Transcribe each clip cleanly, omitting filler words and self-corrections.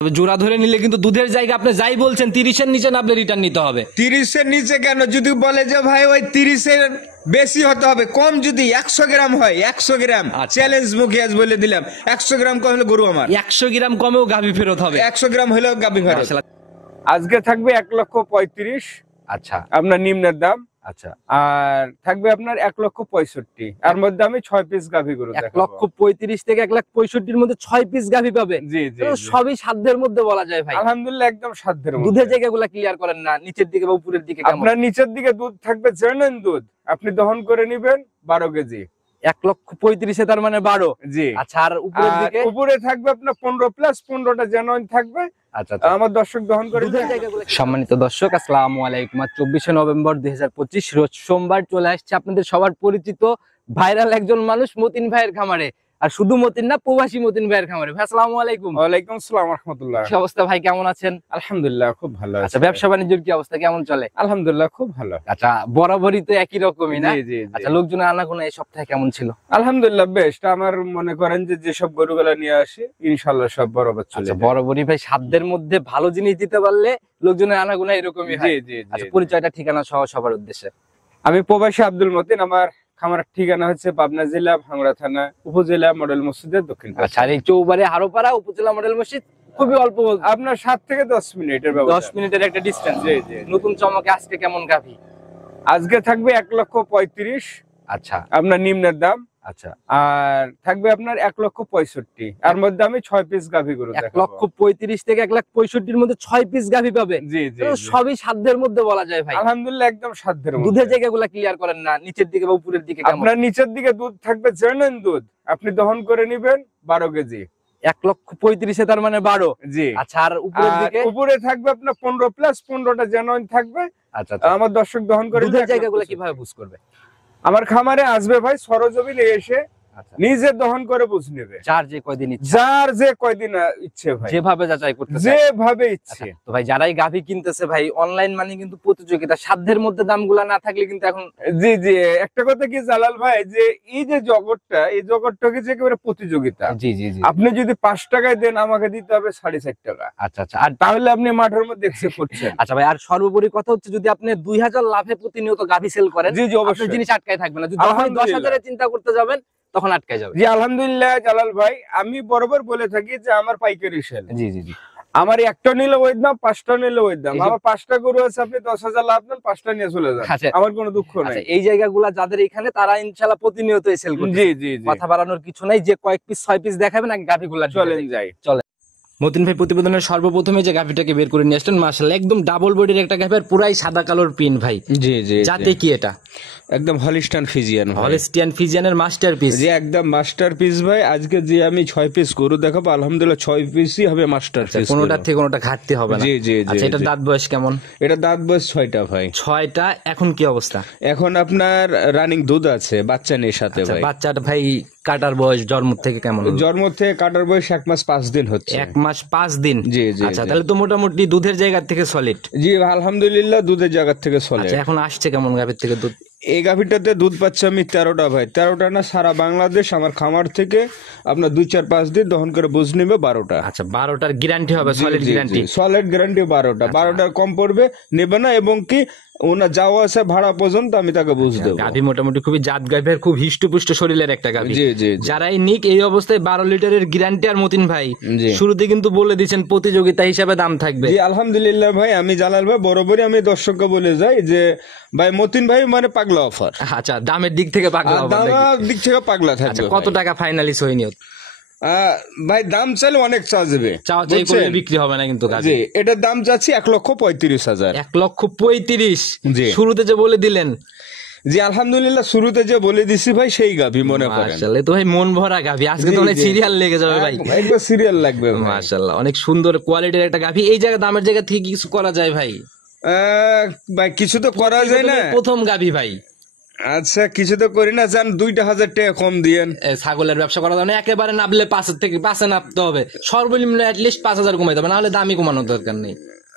জোড়া ধরে নিলে কিন্তু দুধের জায়গা আপনি যাই বলছেন 30-এর নিচে নামলে রিটার্ন নিতে হবে। 30-এর নিচে কেন? যদি বলে যে ভাই ওই 30-এর বেশি হতে হবে, কম যদি 100 গ্রাম হয়, 100 গ্রাম চ্যালেঞ্জ মুখে আজ বলে দিলাম, 100 গ্রাম কম হলে গরু আমার, 100 গ্রাম কমেও গাভী ফেরত হবে, 100 গ্রাম হলেও গাভী ফেরত। আজকে থাকবে 1,35,000। আচ্ছা আপনার নিম্নের দাম। আচ্ছা, আর থাকবে আপনার 1,65,000। এর মধ্যে আমি 6 পিস গাভী গরু দেখাবো। 1,35,000 থেকে 1,65,000-এর মধ্যে 6 পিস গাভী পাবে। জি জি, সবই সাধ্যের মধ্যে বলা যায় ভাই। আলহামদুলিল্লাহ একদম সাধ্যের মধ্যে। দুধের জায়গাগুলো ক্লিয়ার করেন না, নিচের দিকে বা উপরের দিকে কেমন? আপনার নিচের দিকে দুধ থাকবে জেনুইন দুধ, আপনি দহন করে নেবেন 12 কেজি। 1,35,000-এ তার মানে 12। জি। আচ্ছা, আর উপরের দিকে? উপরে থাকবে আপনার 15 প্লাস 15টা জেনুইন থাকবে। আচ্ছা, আমার দর্শক দহন করে। সম্মানিত দর্শক, আসসালামু আলাইকুম। 24শে নভেম্বর 2025 রোজ সোমবার চলে আসছে আপনাদের সবার পরিচিত ভাইরাল একজন মানুষ মতিন ভাইয়ের খামারে। আর শুধু মতিন না, প্রবাসী মতিন ভাইয়ের খামারে। ভাই আসসালামু আলাইকুম। ওয়ালাইকুম আসসালাম ওয়া রাহমাতুল্লাহ। কি অবস্থা ভাই, কেমন আছেন? আলহামদুলিল্লাহ খুব ভালো আছি। আচ্ছা, ব্যবসা বাণিজ্যের কি অবস্থা, কেমন চলে? আলহামদুলিল্লাহ খুব ভালো। আচ্ছা, বরাবরই তো একই রকমই না? জি জি। আচ্ছা, লোকজনের আনাগোনা এই সপ্তাহে কেমন ছিল? আলহামদুলিল্লাহ বেস্ট। আমার মনে করেন যে যেসব গরুগুলা নিয়ে আসি ইনশাআল্লাহ সব বরাবর চলে যায়। বরাবরই ভাই সাধ্যের মধ্যে ভালো জিনিস দিতে পারলে লোকজনের আনাগোনা এরকমই হয়। জি জি। আচ্ছা, পরিচয়টা ঠিকানা সহ সবার উদ্দেশ্যে। আমি প্রবাসী আব্দুল মতিন। আমার খামারের ঠিকানা হচ্ছে পাবনা জেলা ভাঙ্গুড়া থানা উপজেলা মডেল মসজিদের দক্ষিণ পাশে। আচ্ছা, আর এই চৌবাড়ি হারোপাড়া উপজেলা মডেল মসজিদ খুবই অল্প, আপনার 7 থেকে 10 মিনিটের ব্যবধান। 10 মিনিটের একটা ডিসটেন্স। জি জি। নতুন চমকে আজকে কেমন গাভী? আজকে থাকবে 1,35,000। আচ্ছা আপনার নিম্নের দাম। আচ্ছা, আর থাকবে আপনার 1,65,000। এর মধ্যে আমি 6 পিস গাভী গরু দেখাবো। 1,35,000 থেকে 1,65,000-এর মধ্যে 6 পিস গাভী পাবে। জি জি। সবই সাধ্যের মধ্যে বলা যায় ভাই। আলহামদুলিল্লাহ একদম সাধ্যের মধ্যে। দুধের জায়গাগুলো ক্লিয়ার করেন না, নিচের দিকে বা উপরের দিকে কেমন? আপনার নিচের দিকে দুধ থাকবে জেনুইন দুধ, আপনি দহন করে নেবেন 12 কেজি। 1,35,000-এ তার মানে 12। জি। আচ্ছা, আর উপরের দিকে? উপরে থাকবে আপনার 15 প্লাস 15টা জেনুইন থাকবে। আচ্ছা, আমার দর্শক দহন করে। দুধের জায়গাগুলো কিভাবে বুঝ করবে? আমার খামারে আসবে ভাই, সরজমিনে এসে নিজে দহন করে বুঝ নেবে। যার যে কয়দিন ইচ্ছা, যার যে কয়দিন ইচ্ছে ভাই, যেভাবে যাচাই করতে চায়, যেভাবে ইচ্ছে। তো ভাই যারাই গাভী কিনতেছে ভাই, অনলাইন মানে কিন্তু প্রতিযোগিতা, সাধ্যের মধ্যে দামগুলা না থাকলে কিন্তু এখন। জি জি। একটা কথা কি জালাল ভাই, যে এই যে জগৎটা, এই জগৎটাকে যে একেবারে প্রতিযোগিতা। জি জি জি। আপনি যদি 5 টাকায় দেন, আমাকে দিতে হবে 4.5 টাকা। আচ্ছা আচ্ছা। আর তাহলে আপনি মাঠের মধ্যে এসে করছেন। আচ্ছা ভাই, আর সর্বোপরি কথা হচ্ছে, যদি আপনি 2000 লাভে প্রতিনিয়ত গাভী সেল করেন, জি জি অবশ্যই, জিনিস আটকায় থাকবে না। যদি 10,000-এর চিন্তা করতে যাবেন তখন আটকায় যাবে। জি আলহামদুলিল্লাহ জালাল ভাই, আমি বরাবর বলে থাকি যে আমার পাইকারি সেল। জি জি জি। আমার একটা নিলে ওই দাম, 5টা নিলে ওই দাম। আমার 5টা গরু আছে, আপনি 10,000 লাভ নেন, 5টা নিয়ে চলে যান, আমার কোনো দুঃখ নাই। এই জায়গাগুলা যাদের এখানে, তারা ইনশাআল্লাহ প্রতিনিয়ত সেল করবে। জি জি জি। কথা বাড়ানোর কিছু নাই, যে কয়েক পিস 6 পিস দেখাবেন আগে গাভীগুলা চলেন যাই। চলে। মতিন ভাই প্রতিবেদনের সর্বপ্রথমে যে গাভীটাকে বের করে নিয়ে আসলেন, মাশাআল্লাহ একদম ডাবল বডির একটা গাভী, আর পুরাই সাদা কালোর পিন ভাই। জি জি। যাতে কি এটা? একদম হলিস্টান ফিজিয়ান। হলিস্টিয়ান ফিজিয়ানের মাস্টারপিস। জি একদম মাস্টারপিস ভাই। আজকে যে আমি 6 পিস গরু দেখাবো, আলহামদুলিল্লাহ 6 পিসই হবে মাস্টারপিস। কোনোটা থেকে কোনোটা ঘাটতি হবে না। জি জি জি। আচ্ছা, এটার দাঁত বয়স কেমন? এটা দাঁত বয়স 6টা ভাই। 6টা। এখন কি অবস্থা? এখন আপনার রানিং দুধ আছে, বাচ্চা নেই সাথে ভাই। বাচ্চাটা ভাই কাটার বয়স জন্ম থেকে কেমন? জন্ম থেকে কাটার বয়স 1 মাস 5 দিন হচ্ছে। 1 মাস 5 দিন। জি জি। আচ্ছা, তাহলে তো মোটামুটি দুধের জায়গা থেকে সলিড। জি আলহামদুলিল্লাহ দুধের জায়গা থেকে সলিড। আচ্ছা, এখন আসছে কেমন গাভীর থেকে দুধ? এই গাভীটাতে দুধ পাচ্ছে আমি 13টা ভাই। 13টা না, সারা বাংলাদেশ আমার খামার থেকে আপনার 2-4-5 দিন দহন করে বুঝ নেবে 12টা। আচ্ছা, 12টার গ্যারান্টি হবে, সলিড গ্যারান্টি। সলিড গ্যারান্টি 12টা। 12টার কম পড়বে নেবে না, এবং কি ওনা যাওয়া আসা ভাড়া পর্যন্ত আমি তাকে বুঝ দেবো। গাভী মোটামুটি খুবই জাত গাভী, খুব হিষ্টপুষ্ট শরীরের একটা গাভী। জি জি। যারাই নিক এই অবস্থায় 12 লিটারের গ্যারান্টি। আর মতিন ভাই শুরুতে কিন্তু বলে দিয়েছেন প্রতিযোগিতা হিসাবে দাম থাকবে। জি আলহামদুলিল্লাহ ভাই। আমি জালাল ভাই বরাবরই আমি দর্শককে বলে যাই যে ভাই মতিন ভাই মানে পাগলা অফার। আচ্ছা, দামের দিক থেকে পাগলা অফার। দামের দিক থেকে পাগলা থাকবে। কত টাকা ফাইনালি সই নিয়ত? ভাই দাম চাইলে অনেক চাইবে, চাওয়া চাই করলে বিক্রি হবে না কিন্তু। জি এটার দাম চাচ্ছি 1,35,000। 1,35,000? জি শুরুতে যে বলে দিলেন। জি আলহামদুলিল্লাহ শুরুতে যে বলে দিছি ভাই, সেই গাভী মনে করেন। মাশাআল্লাহ, তো ভাই মন ভরা গাভী। আজকে তো অনেক সিরিয়াল লেগে যাবে ভাই। একবার সিরিয়াল লাগবে। মাশাআল্লাহ, অনেক সুন্দর কোয়ালিটির একটা গাভী। এই জায়গা দামের জায়গা থেকে কিছু করা যায় ভাই? ভাই কিছু তো করা যায় না, প্রথম গাভী ভাই। আচ্ছা কিছু তো করি না, যান 2,000 টাকা কম দিয়েন। ছাগলের ব্যবসা করা যাবে না, একেবারে নামলে 5 থেকে 5 নামতে হবে, সর্বনিম্ন অ্যাটলিস্ট 5,000 কমাইতে হবে, নাহলে দামই কমানোর দরকার নেই।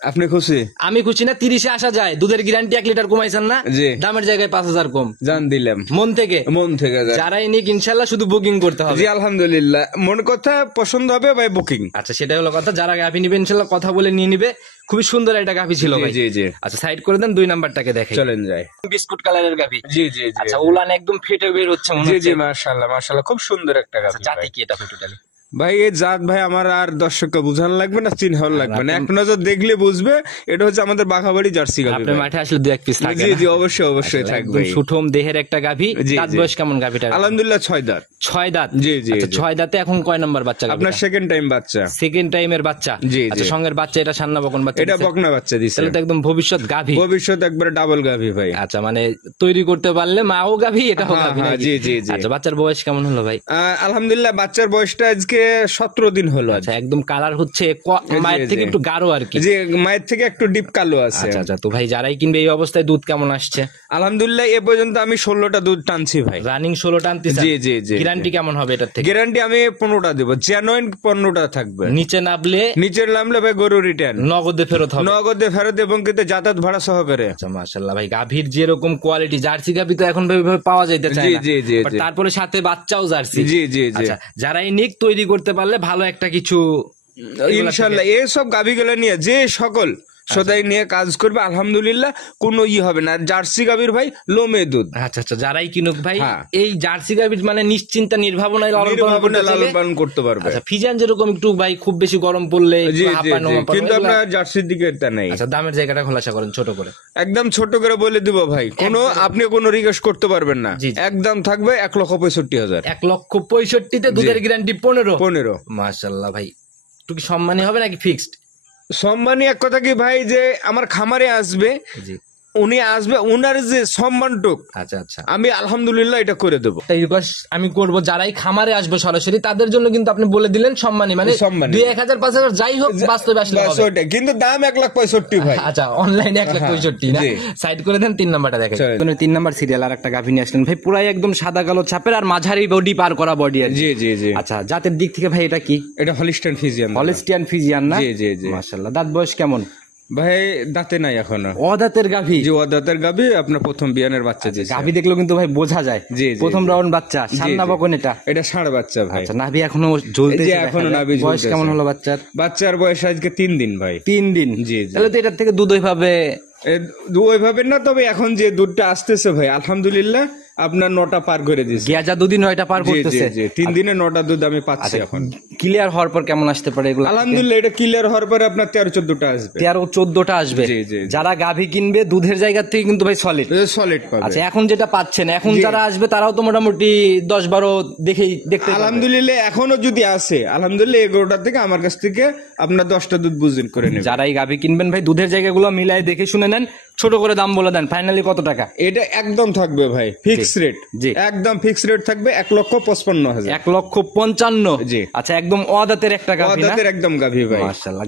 আপনি খুশি? আমি খুশি না, 30-এ আসা যায়। দুধের গ্যারান্টি 1 লিটার কমাইছেন না, জি। দামের জায়গায় 5000 কম জান দিলাম মন থেকে। যারাই নিক ইনশাল্লাহ শুধু বুকিং করতে হবে। জি আলহামদুলিল্লাহ, মন কথা পছন্দ হবে ভাই, বুকিং। আচ্ছা সেটাই হলো কথা, যারা গাভী নিবে ইনশাল্লাহ কথা বলে নিয়ে নিবে। খুবই সুন্দর একটা গাভী ছিল ভাই। জি জি। আচ্ছা সাইড করে দেন, 2 নাম্বারটাকে দেখেন। চলেন যাই। বিস্কুট কালারের গাভী। জি জি জি। আচ্ছা উলান একদম ফেটে বের হচ্ছে মনে জি হচ্ছে। জি মাশাআল্লাহ মাশাআল্লাহ, খুব সুন্দর একটা গাভী। জাতি কি এটা টোটালি? ভাই এই জাত ভাই আমার আর দর্শককে বুঝানো লাগবে না, চিনহাও লাগবে না, এক নজর দেখলে বুঝবে এটা হচ্ছে আমাদের বাঘাবাড়ি জার্সি গাভী। আপনার মাঠে আসলে 2-1 পিস থাকে। জি জি অবশ্যই অবশ্যই থাকবে। একদম সুঠম দেহের একটা গাভী। দাঁত বয়স কেমন গাভীটা? আলহামদুলিল্লাহ 6 দাঁত। 6 দাঁত। জি জি। আচ্ছা 6 দাঁতে এখন কয় নাম্বার বাচ্চা? আপনার সেকেন্ড টাইম বাচ্চা। সেকেন্ড টাইমের বাচ্চা। জি জি। আচ্ছা সঙ্গের বাচ্চা এটা সান্না বকন বাচ্চা? এটা বকনা বাচ্চা দিছে। তাহলে তো একদম ভবিষ্যৎ গাভী। ভবিষ্যৎ একবারে ডাবল গাভী ভাই। আচ্ছা মানে তৈরি করতে পারলে মাও গাভী এটাও গাভী নাকি? জি জি জি। আচ্ছা বাচ্চার বয়স কেমন হলো ভাই? আলহামদুলিল্লাহ বাচ্চার বয়সটা আজকে 17 দিন হলো। আচ্ছা একদম কালার হচ্ছে মায়ের থেকে একটু গাঢ় আর কি। জি মায়ের থেকে একটু ডিপ কালো আছে। আচ্ছা আচ্ছা, তো ভাই যারাই কিনবে এই অবস্থায় দুধ কেমন আসছে? আলহামদুলিল্লাহ এ পর্যন্ত আমি 16টা দুধ টানছি ভাই। রানিং 16 টানতেছেন? জি জি জি। গ্যারান্টি কেমন হবে এটার থেকে? গ্যারান্টি আমি 15টা দেব, জেনুইন 15টা থাকবে। নিচে নামলে? নিচের নামলে ভাই গরু রিটার্ন নগদে ফেরত হবে? নগদে ফেরত এবং কিন্তু যাতায়াত ভাড়া সহকারে। আচ্ছা মাশাআল্লাহ ভাই, গাভীর যেরকম কোয়ালিটি, জার্সি গাভী তো এখন ভাবে পাওয়া যাইতে চায় না। জি জি জি। তারপরে সাথে বাচ্চাও জার্সি। জি জি জি। আচ্ছা যারাই নিক তৈরি করতে পারলে ভালো একটা কিছু ইনশাআল্লাহ এইসব গাভীগুলো নিয়ে যে সকল সদাই নিয়ে কাজ করবে আলহামদুলিল্লাহ কোনো হবে না। জার্সি গাভীর ভাই লোমে দুধ। আচ্ছা আচ্ছা, যারাই কিনুক ভাই এই জার্সি গাভীর মানে নিশ্চিন্তা নির্ভাবনায় লালন পালন করতে পারবে। আচ্ছা ফিজিয়ান যেরকম একটু ভাই খুব বেশি গরম পড়লে কিন্তু আপনার জার্সির দিকে এটা নেই। আচ্ছা দামের জায়গাটা খোলাসা করেন ছোট করে। একদম ছোট করে বলে দিব ভাই, কোনো আপনি কোনো রিকোয়েস্ট করতে পারবেন না। একদম থাকবে 1,65,000। 1,65,000 দুধের গ্যারান্টি 15। 15। মাশাআল্লাহ ভাই, একটু কি সম্মানী হবে নাকি ফিক্সড? সম্মানী এক কথা কি ভাই, যে আমার খামারে আসবে উনি আসবে, উনার যে সম্মানটুক আচ্ছা আচ্ছা আমি আলহামদুলিল্লাহ এটা করে দেবো। এই রিকোয়েস্ট আমি করব যারাই খামারে আসবে সরাসরি তাদের জন্য, কিন্তু আপনি বলে দিলেন সম্মানী মানে 2-1,000 5,000 যাই হোক বাস্তবে আসলে হবে। কিন্তু দাম 1,65,000 ভাই। আচ্ছা অনলাইনে 1,65,000 না? সাইড করে দেন, 3 নাম্বারটা দেখেন। 3 নাম্বার সিরিয়াল আর একটা গাভী নিয়ে আসলেন ভাই, পুরাই একদম সাদা কালো ছাপের আর মাঝারি বডি পার করা বডি আর। জি জি জি। আচ্ছা জাতের দিক থেকে ভাই এটা কি? এটা হলিস্টিয়ান ফিজিয়ান। হলিস্টিয়ান ফিজিয়ান না? জি জি জি। মাশাআল্লাহ, দাঁত বয়স কেমন ভাই? দাঁতে নাই এখনো। অদাঁতের গাভী? জি অদাঁতের গাভী, আপনার প্রথম বিয়ানের বাচ্চা দিয়েছে। গাভী দেখলেও কিন্তু ভাই বোঝা যায়। জি প্রথম রাউন্ড বাচ্চা, সান্না বকন এটা? এটা ষাঁড় বাচ্চা ভাই। আচ্ছা নাভি এখনো ঝুলতেছে? এখনো নাভি ঝুলতেছে। বয়স কেমন হলো বাচ্চার? বাচ্চার বয়স আজকে 3 দিন ভাই। 3 দিন? জি জি। তাহলে তো এটার থেকে দুধ ওইভাবে ওইভাবে না, তবে এখন যে দুধটা আসতেছে ভাই আলহামদুলিল্লাহ আপনার 9টা পার করে দিয়েছে। গিয়াজা 2 দিন 9টা পার করতেছে। 3 দিনে 9টা দুধ আমি পাচ্ছি এখন। ক্লিয়ার হওয়ার পর কেমন আসতে পারে এগুলো? আলহামদুলিল্লাহ এটা ক্লিয়ার হওয়ার পর আপনার 13-14টা আসবে। 13-14টা আসবে। যারা গাভী কিনবে দুধের জায়গা থেকে কিন্তু ভাই সলিড পাবে। আচ্ছা এখন যেটা পাচ্ছেন, এখন যারা আসবে তারাও তো মোটামুটি 10-12 দেখেই দেখতে আলহামদুলিল্লাহ এখনো যদি আসে আলহামদুলিল্লাহ 11টা থেকে আমার কাছ থেকে আপনার 10টা দুধ বুঝিন করে নেবেন। যারাই গাভী কিনবেন ভাই দুধের জায়গাগুলো মিলাই দেখে শুনে নেন, ছোট করে দাম বলে দেন ফাইনালি কত টাকা? এটা একদম থাকবে ভাই ফিক্স রেট। জি একদম ফিক্স রেট থাকবে 1,55,000। 1,55,000? জি। আচ্ছা একদম অদাঁতের একটা গাভী না? অদাঁতের একদম গাভী ভাই। মাশাআল্লাহ।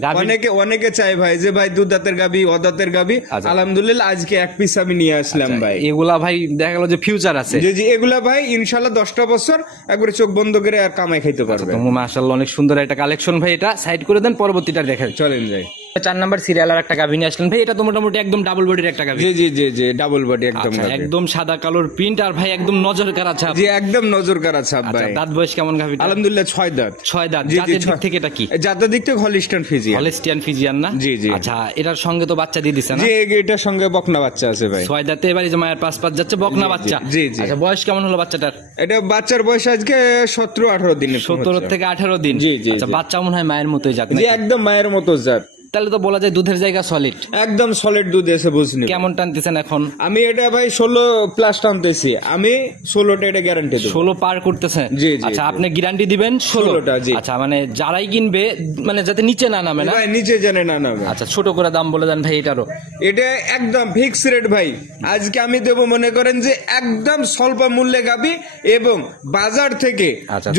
অনেকে চায় ভাই যে ভাই দুধ দাঁতের গাভী অদাঁতের গাভী। আলহামদুলিল্লাহ আজকে এক পিস আমি নিয়ে আসলাম ভাই। এগুলা ভাই দেখা গেল যে ফিউচার আছে। জি জি, এগুলা ভাই ইনশাআল্লাহ 10টা বছর একবারে চোখ বন্ধ করে আর কামাই খাইতে পারবে। মাশাআল্লাহ অনেক সুন্দর একটা কালেকশন ভাই, এটা সাইড করে দেন, পরবর্তীটা দেখেন। চলেন যাই। 4 নাম্বার সিরিয়াল আর একটা গাভী নিয়ে আসলেন ভাই, এটা তো মোটামুটি একদম ডাবল বডির একটা গাভী। জি জি জি জি, ডাবল বডি একদম। একদম সাদা কালোর প্রিন্ট আর ভাই একদম নজর কাড়া ছাপ। জি একদম নজর কাড়া ছাপ ভাই। দাঁত বয়স কেমন গাভী? আলহামদুলিল্লাহ 6 দাঁত। 6 দাঁত। জাতের দিক থেকে এটা কি? জাতের দিক থেকে হলিস্টিয়ান ফিজিয়ান। হলিস্টিয়ান ফিজিয়ান না? জি জি। আচ্ছা এটার সঙ্গে তো বাচ্চা দিয়ে দিছে না? জি এটার সঙ্গে বকনা বাচ্চা আছে ভাই। 6 দাঁতে এবারে যে মায়ের পাঁচ যাচ্ছে বকনা বাচ্চা। জি জি। আচ্ছা বয়স কেমন হলো বাচ্চাটার? এটা বাচ্চার বয়স আজকে 17-18 দিন। 17 থেকে 18 দিন। জি জি। আচ্ছা বাচ্চা মনে হয় মায়ের মতোই জাত? জি একদম মায়ের মতো জাত। তাহলে তো বলা যায় দুধের জায়গা সলিড। একদম সলিড দুধ এসে বুঝনি। কেমন টানতেছেন এখন? আমি এটা ভাই 16+ টানতেছি, আমি 16টা এটা গ্যারান্টি দেব। 16 পার করতেছেন? জি জি। আচ্ছা আপনি গ্যারান্টি দিবেন 16টা? জি। আচ্ছা মানে যারাই কিনবে মানে যাতে নিচে না নামে না? ভাই নিচে জানে না নামে। আচ্ছা ছোট করে দাম বলে দেন ভাই এটারও। এটা একদম ফিক্স রেট ভাই, আজকে আমি দেব মনে করেন যে একদম স্বল্প মূল্যে গাবি, এবং বাজার থেকে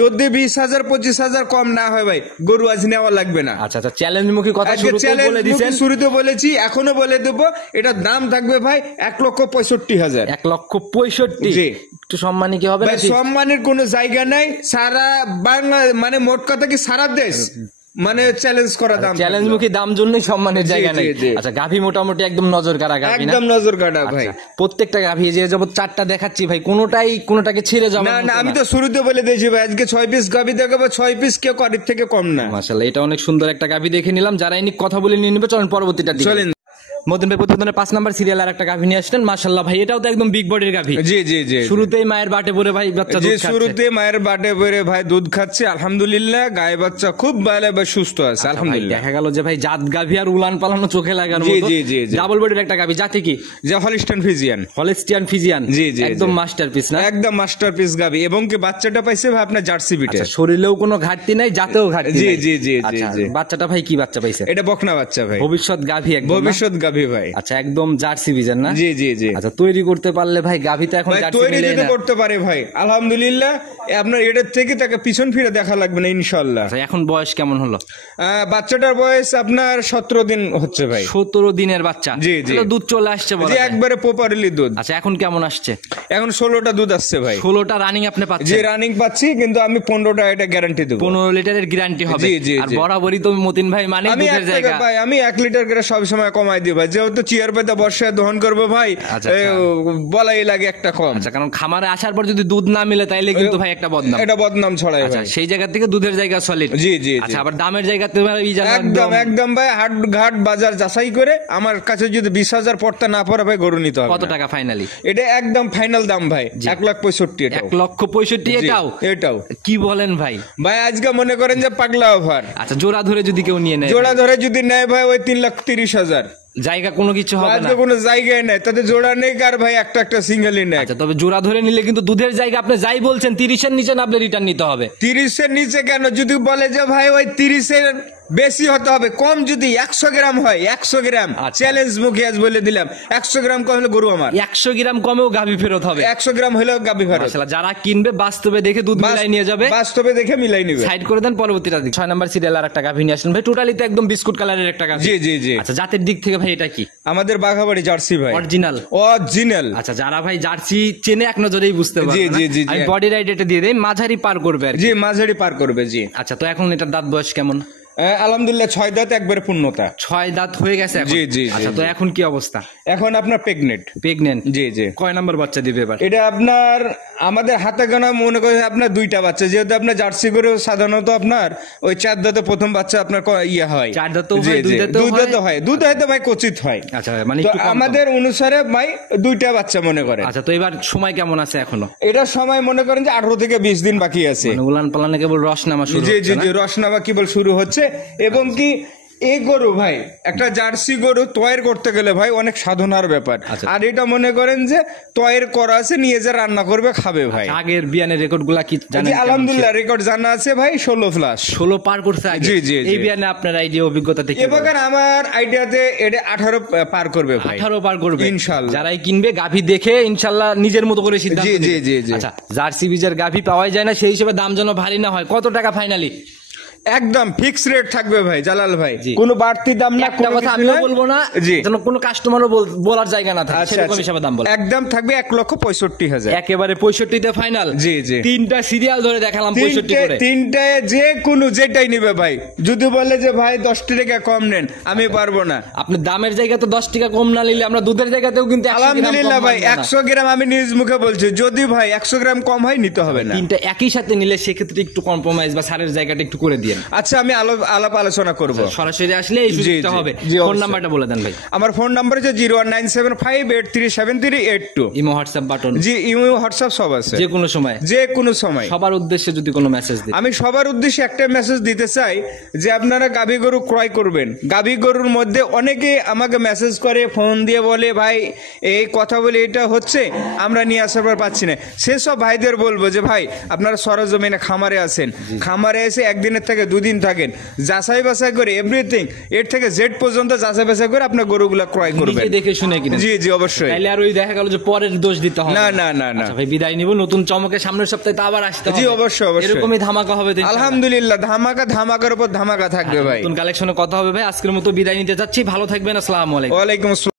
যদি 20,000 25,000 কম না হয় ভাই গরু আজ নেওয়া লাগবে না। আচ্ছা আচ্ছা চ্যালেঞ্জমুখী কথা বলে দিয়েছেন, শুরুতে বলেছি এখনো বলে দেব, এটার দাম থাকবে ভাই 1,65,000। 1,65,000? জি। একটু সম্মানী কি হবে? সম্মানের কোনো জায়গা নাই, সারা বাংলা মানে মোট কথা কি সারা দেশ মানে চ্যালেঞ্জ করা দাম, চ্যালেঞ্জ মুখী দাম জন্যই সম্মানের জায়গা নেই। আচ্ছা গাভী মোটামুটি একদম নজর কাড়া গাভী, একদম নজর কাটা ভাই। প্রত্যেকটা গাভী যে যাবত 4টা দেখাচ্ছি ভাই, কোনোটাকে ছেড়ে যাবে না। আমি তো শুরুতে বলে দিয়েছি ভাই, আজকে 6 পিস গাভী দেখাবো, 6 পিস কেউ কারির থেকে কম না। মাশাআল্লাহ, এটা অনেক সুন্দর একটা গাভী দেখে নিলাম। যারা ইনি কথা বলে নিয়ে নেবে, চলেন পরবর্তীটা দিকে চলেন। মতিন ভাই প্রতিবেদনের 5 নাম্বার সিরিয়াল আর একটা গাভী নিয়ে আসলেন। মাশাআল্লাহ ভাই, এটাও তো একদম বিগ বডির গাভী। জি শুরুতেই মায়ের বাটে পড়ে ভাই বাচ্চা দুধ খাচ্ছে। শুরুতে মায়ের বাটে পড়ে ভাই দুধ খাচ্ছে, আলহামদুলিল্লাহ। গায়ে বাচ্চা খুব ভালো বা সুস্থ আছে, আলহামদুলিল্লাহ। দেখা গেল যে ভাই জাত গাভী আর উলান পালানো চোখে লাগার মতো। জি। ডাবল বডির একটা গাভী, জাতি কি? যে হলিস্টাইন ফ্রিজিয়ান। হলিস্টিয়ান ফ্রিজিয়ান, জি একদম মাস্টারপিস না? একদম মাস্টারপিস গাভী। এবং কি বাচ্চাটা পাইছে ভাই আপনার জার্সি বিটে। শরীরেও কোনো ঘাটতি নাই, জাতেও ঘাটতি নাই। জি। বাচ্চাটা ভাই কি বাচ্চা পাইছে? এটা বকনা বাচ্চা ভাই, ভবিষ্যৎ গাভী একদম। ভবিষ্যৎ গাভী ভাই। আচ্ছা একদম জার্সি বিজান না? জি। আচ্ছা তৈরি করতে পারলে ভাই গাভী তো এখন জার্সি তৈরি মিলেই যদি না। করতে পারে ভাই আলহামদুলিল্লাহ, আপনার এটার থেকে তাকে পিছন ফিরে দেখা লাগবে না ইনশাআল্লাহ। আচ্ছা এখন বয়স কেমন হলো? বাচ্চাটার বয়স আপনার 17 দিন হচ্ছে ভাই। 17 দিনের বাচ্চা। জি। তাহলে দুধ চলে আসছে বলা জি, যায়। একবারে প্রপারলি দুধ। আচ্ছা এখন কেমন আসছে? এখন 16টা দুধ আসছে ভাই। 16টা রানিং আপনি জি পাচ্ছেন? রানিং পাচ্ছি, কিন্তু আমি 15টা এটা গ্যারান্টি দেবো। 15 লিটারের গ্যারান্টি হবে। জি। আর বরাবরই তো মতিন ভাই মানে আমি দুধের জায়গা ভাই আমি 1 লিটার করে সব সময় কমাই দিই ভাই, যেহেতু চেয়ার পাতা বর্ষায় দহন করবো ভাই। আচ্ছা। বলাই লাগে একটা কম। আচ্ছা কারণ খামারে আসার পর যদি দুধ না মিলে তাইলে কিন্তু ভাই একটা বদনাম। এটা বদনাম ছড়ায় আচ্ছা ভাই। সেই জায়গা থেকে দুধের জায়গা সলিড। জি। আচ্ছা আবার দামের জায়গাতে ভাই একদম ভাই হাট ঘাট বাজার যাচাই করে আমার কাছে যদি 20,000 পড়তে না পড়ে ভাই গরু নিতে হবে। কত টাকা ফাইনালি? এটা একদম ফাইনাল দাম ভাই 1,65,000। এটা 1,65,000 এটাও কি বলেন ভাই? ভাই আজকে মনে করেন যে পাগলা অফার। আচ্ছা জোড়া ধরে যদি কেউ নিয়ে নেয়, জোড়া ধরে যদি নেয় ভাই ওই 3,30,000। জায়গা কোনো কিছু হবে না? আজকে কোনো জায়গায় নাই, তাতে জোড়া নেই আর ভাই একটা সিঙ্গেলই নেই। আচ্ছা তবে জোড়া ধরে নিলে কিন্তু দুধের জায়গা আপনি যাই বলছেন 30-এর নিচে না, আপনি রিটার্ন নিতে হবে। 30-এর নিচে কেন? যদি বলে যে ভাই ওই 30-এর বেশি হতে হবে, কম যদি 100 গ্রাম হয়, 100 গ্রাম চ্যালেঞ্জ মুখে আজ বলে দিলাম, 100 গ্রাম কম হলে গরু আমার। 100 গ্রাম কমেও গাভী ফেরত হবে। 100 গ্রাম হলেও গাভী ফেরত। মাশাআল্লাহ, যারা কিনবে বাস্তবে দেখে দুধ মিলাই নিয়ে যাবে। বাস্তবে দেখে মিলাই নিবে। সাইড করে দেন পরবর্তীটা দিক। 6 নাম্বার সিরিয়াল আর একটা গাভী নিয়ে আসলেন ভাই, টোটালি তো একদম বিস্কুট কালারের একটা গাভী। জি। আচ্ছা জাতের দিক থেকে ভাই এটা কি? আমাদের বাঘাবাড়ি জার্সি ভাই, অরিজিনাল। আচ্ছা যারা ভাই জার্সি চেনে এক নজরেই বুঝতে পারবে। জি। আমি বডি রাইড এটা দিয়ে দেই, মাঝারি পার করবে আর কি। জি মাঝারি পার করবে। জি আচ্ছা তো এখন এটার দাঁত বয়স কেমন? আলহামদুলিল্লাহ 6 দাঁত একবারে পূর্ণতা। 6 দাঁত হয়ে গেছে এখন। জি। আচ্ছা তো এখন কি অবস্থা? এখন আপনার প্রেগনেন্ট। জি। কয় নাম্বার বাচ্চা দিবে এবার? এটা আপনার আমাদের হাতে গোনা মনে করেন আপনার 2টা বাচ্চা, যেহেতু আপনার জার্সি করে সাধারণত আপনার ওই 4 দাঁতে প্রথম বাচ্চা আপনার ইয়ে হয়। 4 দাঁতও হয়, 2 দাঁতও হয়। 2 দাঁতে ভাই কচিত হয়। আচ্ছা মানে তো আমাদের অনুসারে ভাই 2টা বাচ্চা মনে করে। আচ্ছা তো এবার সময় কেমন আছে এখনো? এটা সময় মনে করেন যে 18 থেকে 20 দিন বাকি আছে। মানে উলান পালানে কেবল রস নামা শুরু হচ্ছে। জি রসনামা কেবল শুরু হচ্ছে। এবং কি এই গরু ভাই একটা জার্সি গরু তৈরি করতে গেলে ভাই অনেক সাধনার ব্যাপার। আর এটা মনে করেন যে তৈরি করা আছে, নিয়ে যা রান্না করবে খাবে ভাই। আগের বিয়ানের রেকর্ড গুলা কি জানেন? আলহামদুলিল্লাহ রেকর্ড জানা আছে ভাই, 16+। 16 পার করছে আগে। জি। এই বিয়ানে আপনার আইডিয়া অভিজ্ঞতা থেকে এবার আমার আইডিয়াতে এটা 18 পার করবে ভাই। 18 পার করবে ইনশাআল্লাহ। যারাই কিনবে গাভী দেখে ইনশাআল্লাহ নিজের মতো করে সিদ্ধান্ত নেবে। জি। আচ্ছা জার্সি বীজের গাভী পাওয়াই যায় না, সেই হিসেবে দাম যেন ভারী না হয়। কত টাকা ফাইনালি? একদম ফিক্স রেট থাকবে ভাই জালাল ভাই, কোনো বাড়তি দাম না। একটা কথা আমিও বলবো না, যেন কোনো কাস্টমারও বলার জায়গা না থাকে, সেরকম হিসাবে দাম বল। একদম থাকবে 1,65,000। একেবারে 65-তে ফাইনাল। জি। 3টা সিরিয়াল ধরে দেখালাম 65 করে। 3টায় যে কোনো যেটাই নিবে ভাই, যদি বলে যে ভাই 10 টাকা কম নেন, আমি পারবো না। আপনি দামের জায়গাতে 10 টাকা কম না নিলে আমরা দুধের জায়গাতেও কিন্তু আলহামদুলিল্লাহ ভাই 100 গ্রাম আমি নিজ মুখে বলছি, যদি ভাই 100 গ্রাম কম হয় নিতে হবে না। 3টা একই সাথে নিলে সেক্ষেত্রে একটু কম্প্রোমাইজ বা সারের জায়গাটা একটু করে দিন। আচ্ছা আমি আলাপ আলোচনা করব। সরাসরি আসলে এই সুযোগটা হবে। ফোন নাম্বারটা বলে দেন ভাই। আমার ফোন নাম্বার হচ্ছে 01975837382। Imo WhatsApp button. জি ইমো হোয়াটসঅ্যাপ সব আছে, যে কোনো সময়। সবার উদ্দেশ্যে যদি কোনো মেসেজ দিই? আমি সবার উদ্দেশ্যে একটা মেসেজ দিতে চাই যে আপনারা গাভী গরু ক্রয় করবেন। গাভী গরুর মধ্যে অনেকে আমাকে মেসেজ করে, ফোন দিয়ে বলে ভাই এই কথা বলে এটা হচ্ছে, আমরা নিয়ে আসার পর পাচ্ছি না। সেসব ভাইদের বলবো যে ভাই আপনারা সরজমিনে খামারে আছেন, খামারে এসে একদিনের থেকে 2 দিন থাকেন, যাচাই বাছাই করে এভরিথিং এর থেকে জেড পর্যন্ত যাচাই বাছাই করে আপনার গরুগুলা ক্রয় করবেন, দেখে শুনে কিনে। জি অবশ্যই। তাইলে আর ওই দেখা গেল যে পরের দোষ দিতে হবে না। আচ্ছা ভাই বিদায় নিব, নতুন চমকে সামনের সপ্তাহে তো আবার আসতে হবে। জি অবশ্যই। এরকমই ধামাকা হবে। আলহামদুলিল্লাহ ধামাকার উপর ধামাকা থাকবে ভাই। নতুন কালেকশনে কথা হবে ভাই। আজকের মতো বিদায় নিতে যাচ্ছি, ভালো থাকবেন, আসসালামু আলাইকুম। ওয়ালাইকুম আসসালাম।